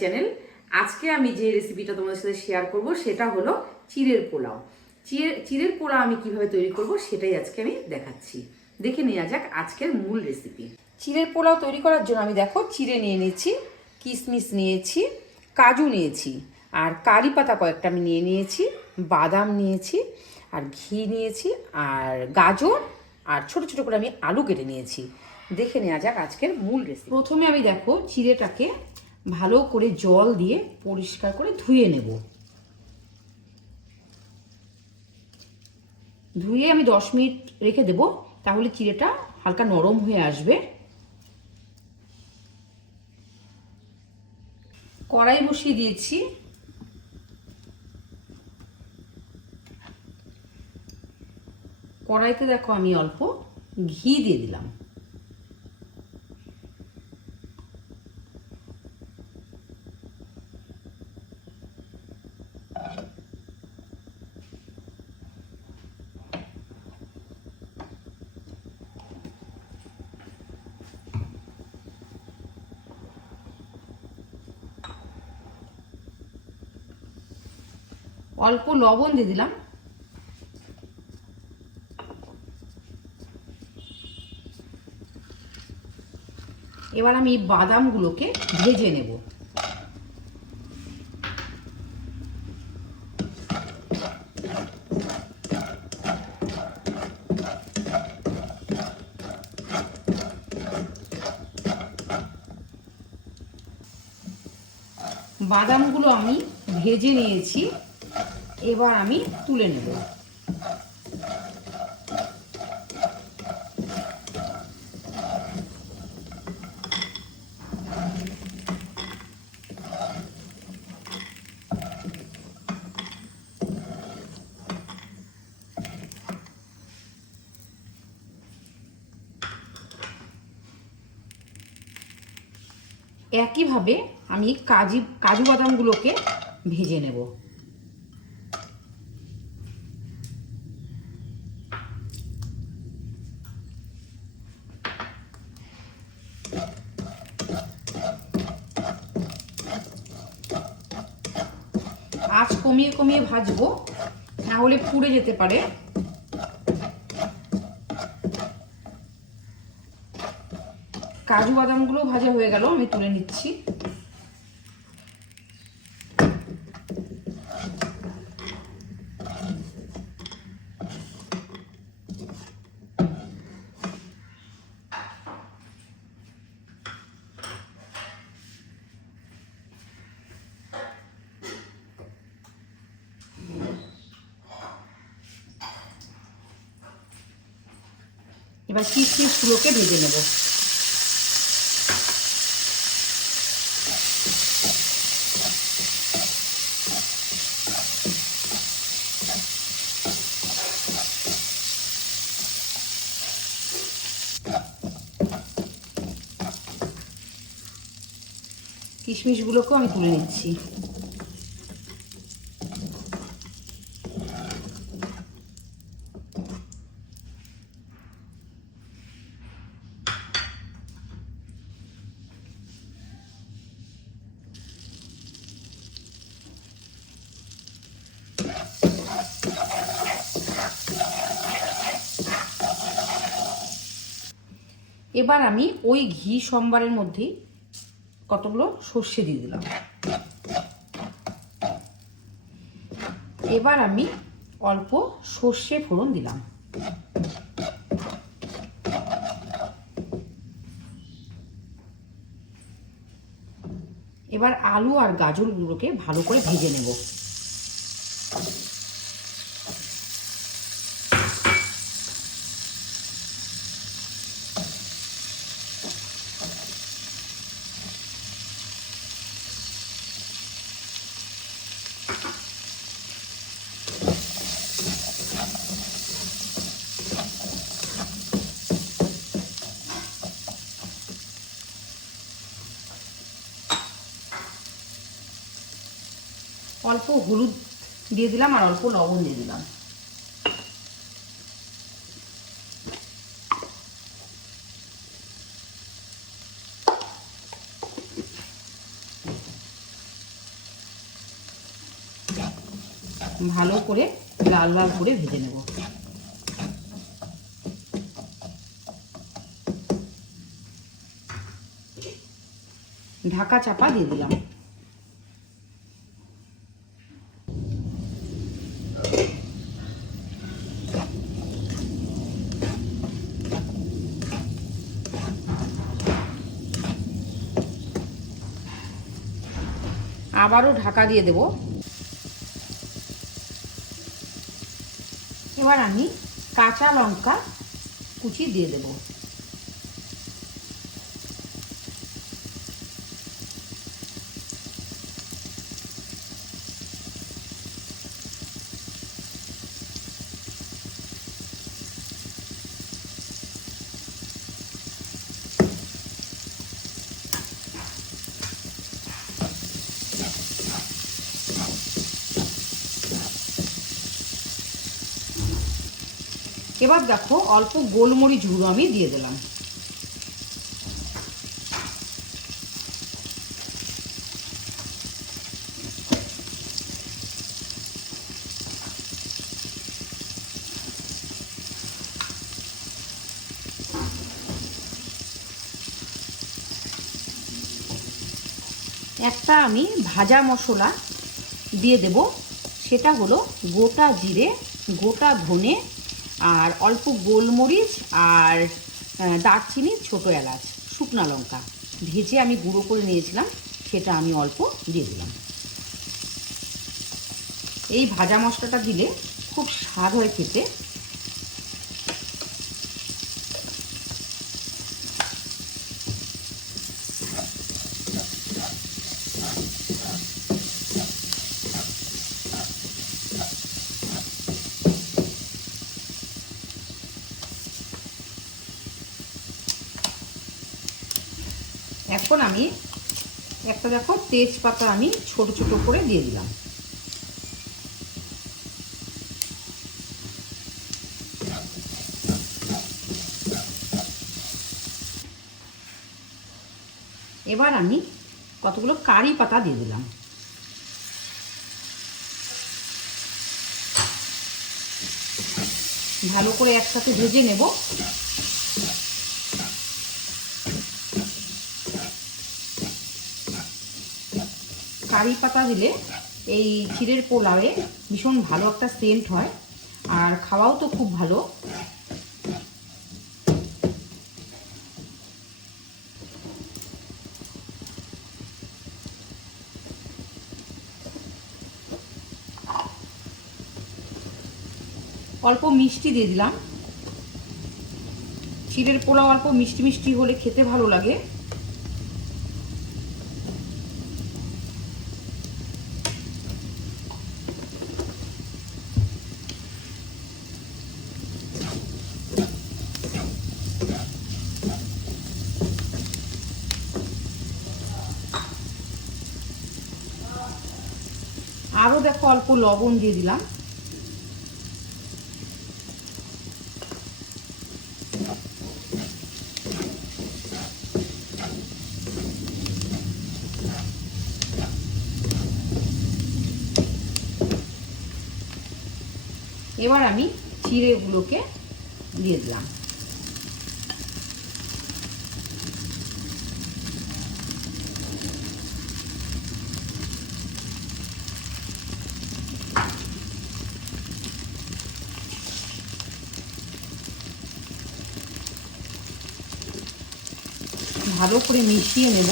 Channel. আজকে আমি যে রেসিপিটা তোমাদের সাথে শেয়ার করব সেটা হলো চিড়ের পোলাও। চিড়ের পোলাও আমি কিভাবে তৈরি করব সেটাই আজকে আমি দেখাচ্ছি। দেখে নেওয়া যাক আজকের মূল রেসিপি। চিড়ের পোলাও তৈরি করার জন্য আমি দেখো চিড়ে নিয়ে নিয়েছি, কিশমিশ নিয়েছি, কাজু নিয়েছি, আর কারি পাতা কয়েকটা আমি নিয়েছি, বাদাম নিয়েছি, আর ঘি নিয়েছি, আর গাজর, আর ছোট ছোট করে আমি আলু কেটে নিয়েছি। দেখে নেওয়া যাক আজকের মূল রেসিপি। প্রথমে আমি দেখো চিড়েটাকে ভালো করে জল দিয়ে পরিষ্কার করে ধুয়ে নেব। ধুয়ে আমি 10 মিনিট রেখে দেব, তাহলে চিড়েটা হালকা নরম হয়ে আসবে। কড়াই বসিয়ে দিয়েছি, কড়াইতে দেখো আমি অল্প ঘি দিয়ে দিলাম। অল্প লবণ দিয়ে দিলাম। এবার আমি বাদামগুলোকে ভেজে নেব। বাদামগুলো আমি ভেজে নিয়েছি, এবার আমি তুলে নেব। একইভাবে আমি কাজু বাদামগুলোকে ভেজে নেব। আঁচ কমিয়ে কমিয়ে ভাজবো, না হলে পুড়ে যেতে পারে। কাজু বাদামগুলো ভাজা হয়ে গেল, আমি তুলে নিচ্ছি। এবার কিশমিশগুলোকে ভেজে নেব। কিশমিশগুলোকেও আমি তুলে নিচ্ছি। এবার আমি ওই ঘি সম্বারের মধ্যেই কতগুলো সর্ষে দিয়ে দিলাম। এবার আমি অল্প সর্ষে ফোড়ন দিলাম। এবার আলু আর গাজরগুলোকে ভালো করে ভেজে নেব। অল্প হলুদ দিয়ে দিলাম আর অল্প লবণ দিয়ে দিলাম। ভালো করে লাল লাল করে ভেজে নেব। ঢাকা চাপা দিয়ে দিলাম। আবারও ঢাকা দিয়ে দেব। এবার আমি কাঁচা লঙ্কা কুচি দিয়ে দেব। এবার দেখো অল্প গোলমরিচ গুঁড়ো আমি দিয়ে দিলাম। একটা আমি ভাজা মশলা দিয়ে দেব, সেটা হলো গোটা জিরে, গোটা ধনে আর অল্প গোলমরিচ আর দারচিনি, ছোটো এলাচ, শুকনো লঙ্কা ভেজে আমি গুঁড়ো করে নিয়েছিলাম, সেটা আমি অল্প দিয়ে দিলাম। এই ভাজা মশলাটা দিলে খুব স্বাদ হয় খেতে। এখন আমি একটা দেখো তেজপাতা আমি ছোট ছোট করে দিয়ে দিলাম। এবার আমি কতগুলো কারি পাতা দিয়ে দিলাম। ভালো করে একসাথে ভেজে নেব। কারি পাতা দিলে এই চিড়ের পোলাওয়ে ভীষণ ভালো একটা সেন্ট হয়, আর খাওয়াও তো খুব ভালো। অল্প মিষ্টি দিয়ে দিলাম। চিড়ের পোলাও অল্প মিষ্টি মিষ্টি হলে খেতে ভালো লাগে। আরও দেখো অল্প লবণ দিয়ে দিলাম। এবার আমি চিড়েগুলোকে দিয়ে দিলাম। ভালো করে মিশিয়ে নেব।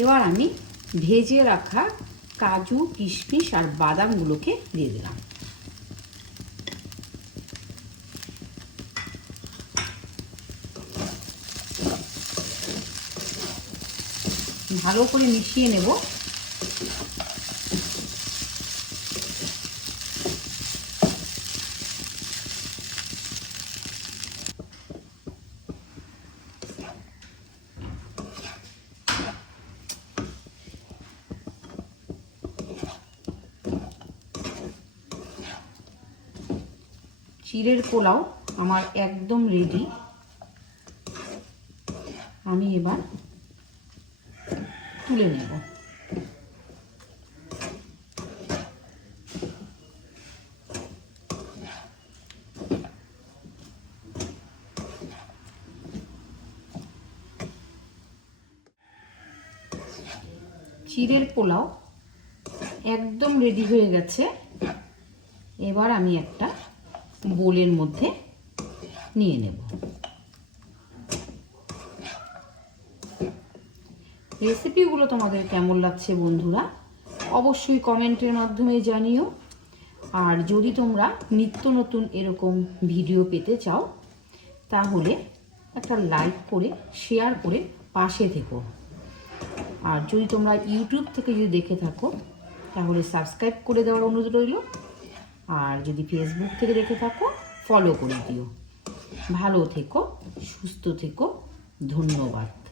এবার আমি ভেজে রাখা কাজু, কিশমিশ আর বাদামগুলোকে দিয়ে দিলাম। ভালো করে মিশিয়ে নেব। চিড়ের পোলাও আমার একদম রেডি। আমি এবার তুলে নেব। চিড়ের পোলাও একদম রেডি হয়ে গেছে। এবার আমি একটা বোলের মধ্যে নিয়ে নেব। রেসিপিগুলো তোমাদের কেমন লাগছে বন্ধুরা অবশ্যই কমেন্টের মাধ্যমে জানিও। আর যদি তোমরা নিত্য নতুন এরকম ভিডিও পেতে চাও তাহলে একটা লাইক করে শেয়ার করে পাশে থেকো। আর যদি তোমরা ইউটিউব থেকে যদি দেখে থাকো তাহলে সাবস্ক্রাইব করে দেওয়ার অনুরোধ রইল। আর যদি ফেসবুক থেকে দেখে থাকো ফলো করে দিও। ভালো থেকো, সুস্থ থেকো, ধন্যবাদ।